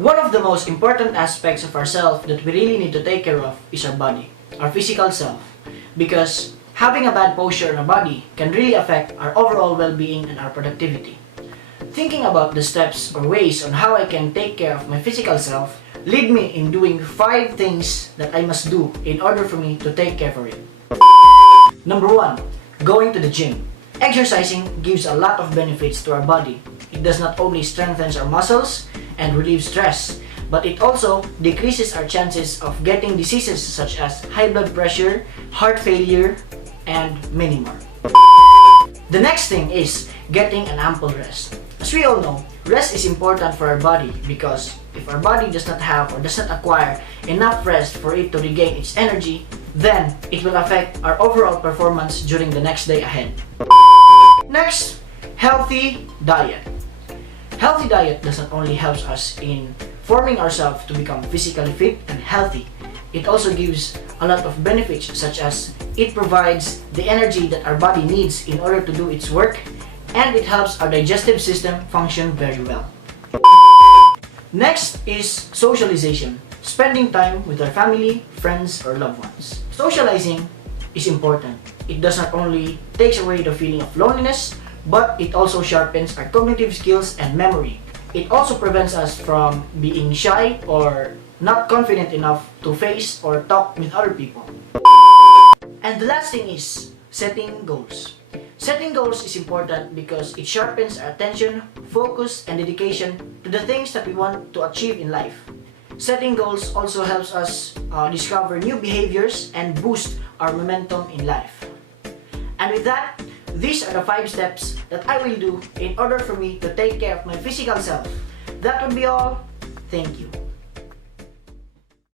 One of the most important aspects of ourself that we really need to take care of is our body, our physical self. Because having a bad posture in our body can really affect our overall well-being and our productivity. Thinking about the steps or ways on how I can take care of my physical self lead me in doing 5 things that I must do in order for me to take care of it. Number 1. Going to the gym. Exercising gives a lot of benefits to our body. It does not only strengthen our muscles and relieve stress, but it also decreases our chances of getting diseases such as high blood pressure, heart failure, and many more. The next thing is getting an ample rest. As we all know, rest is important for our body because if our body does not have or does not acquire enough rest for it to regain its energy, then it will affect our overall performance during the next day ahead. Next, healthy diet. Healthy diet does not only help us in forming ourselves to become physically fit and healthy, it also gives a lot of benefits such as it provides the energy that our body needs in order to do its work, and it helps our digestive system function very well. Next is socialization, spending time with our family, friends, or loved ones. Socializing is important. It does not only take away the feeling of loneliness, but it also sharpens our cognitive skills and memory. It also prevents us from being shy or not confident enough to face or talk with other people. And the last thing is setting goals. Setting goals is important because it sharpens our attention, focus, and dedication to the things that we want to achieve in life. Setting goals also helps us discover new behaviors and boost our momentum in life. And with that, these are the 5 steps that I will do in order for me to take care of my physical self. That would be all. Thank you.